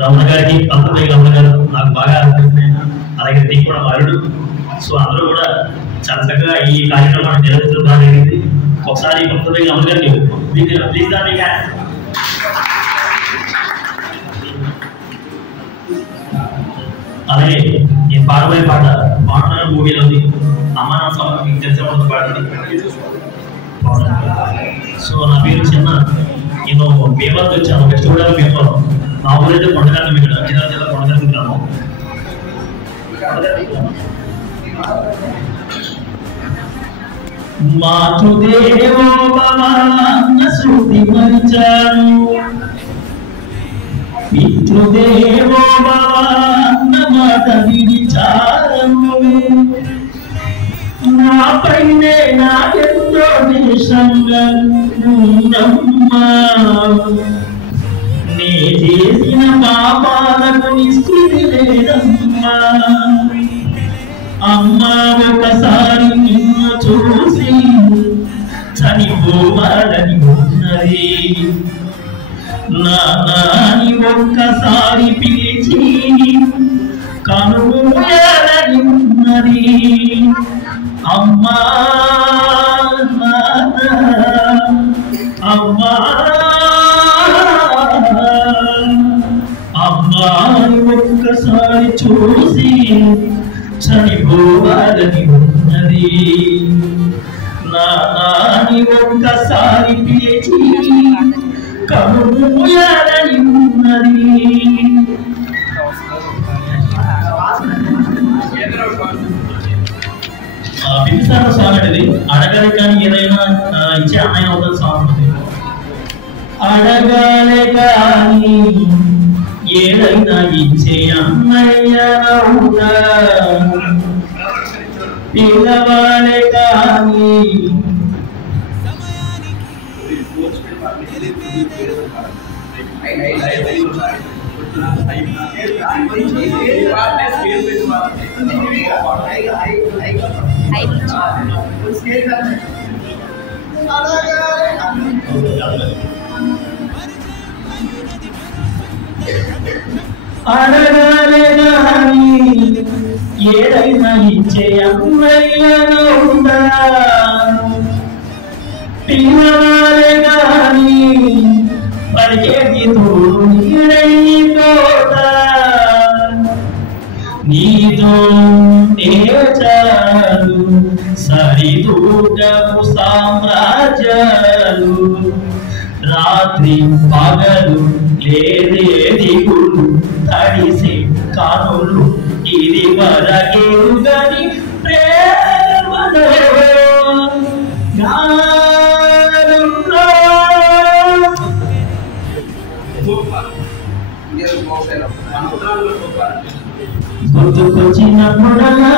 రమణ గారికి పంతపల్లి రమణ గారు నాకు బాగా తెలిసిన, అలాగే టీ కూడా వారుడు. సో అందరూ కూడా చాలా చక్కగా ఈ కార్యక్రమాన్ని నిర్వహించడం బాగా జరిగింది. ఒకసారి పంతపల్లి రమణ గారికి ప్లీజ్ దాన్ని అలాగే నేను పాడబోయే పాట బాగుంటున్న మూవీలోని అమ్మ నా సమర్పించి తెలిసిన పాడింది. సో నా పేరు చిన్న, నేను భీమవరం వచ్చాను. వెస్ట్ గోదావరి భీమవరం. మా ఊరైతే కొండగల్లం, ఇక్కడ విజయనగరం జిల్లా కొండగల్లం గ్రామం. మాతృదేవో భవ శృతి మరిచాను, పితృదేవో భవ మాట విచారము, నాపైనే నాకెంతో దేశంగా ఉన్నమ్మా, నే చేసిన పాపాలకు నిష్కృతి లేదమ్మా. అమ్మా ఒకసారి నిన్ను చూసి చనిపోవాలని ఉన్నది, నాని ఒక్కసారి పిలిచి కనుమూయాలని ఉన్నది. అమ్మా అమ్మా అమ్మాని ఒక్కసారి చూసి చనిపోవాలని ఉన్నది, నాని ఒక్కసారి పిలిచి కనుమూయాలని ఉన్నది. బింబిసార సాంగ్ అనేది అడగాలి కానీ ఏదైనా ఇచ్చే అమ్మాయి అవుతుంది సాంగ్. అడగాలి కానీ ఏదైనా ఇచ్చే అన్నయ్య అవుతా, పిల్లవాలే కానీ అడగాలే కానీ ఏదైనా ఇచ్చే అన్నయ్యనవుతా, పిల్లవాలే కానీ పరిగెత్తి తోడైపోతా, నీతో నేచాలు సరిదూడము సామ్రాజ్యాలు, రాత్రి పగలు లేదే దిగులు తడిసే కానులు, ఇది వరకేరుగని ప్రేమలో గుర్తుకొచ్చినప్పుడల్లా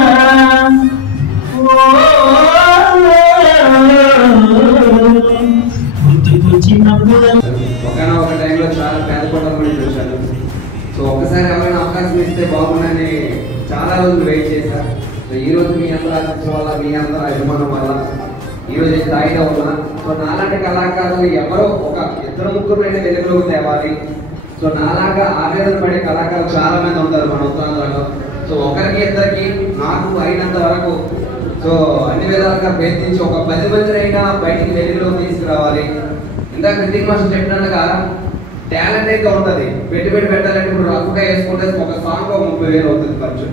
ఒక టైంలో చాలా పేదపడ్డం కూడా చూశాను. సో ఒక్కసారి ఎవరైనా అవకాశం ఇస్తే బాగుందని చాలా రోజులు వెయిట్ చేశారు. సో ఈ రోజు మీ అందరూ ఆశించడం వల్ల, మీ అందరూ అభిమానం వల్ల ఈరోజు స్థాయిలో ఉన్నా. సో నాలాంటి కళాకారులు ఎవరో ఒక ఇద్దరు ముగ్గురునైనా వెలుగులోకి తేవాలి. సో నాలాగా ఆవేదన పడే కళాకారులు చాలా మంది ఉంటారు మన ఉత్తరాంధ్రలో. సో ఒకరికి ఇద్దరికి నాకు అయినంత వరకు సో అన్ని విధాలుగా ప్రయత్నించి ఒక 10 మందినైనా బయటికి వెలుగులోకి తీసుకురావాలి. ఇందాక కృతిక్ మాస్టర్ చెప్పినట్టుగా టాలెంట్ అయితే ఉంటుంది, పెట్టుబడి పెట్టాలంటే ఇప్పుడు రఫ్గా వేసుకుంటే ఒక సాంగ్ 30,000 అవుతుంది ఖర్చు.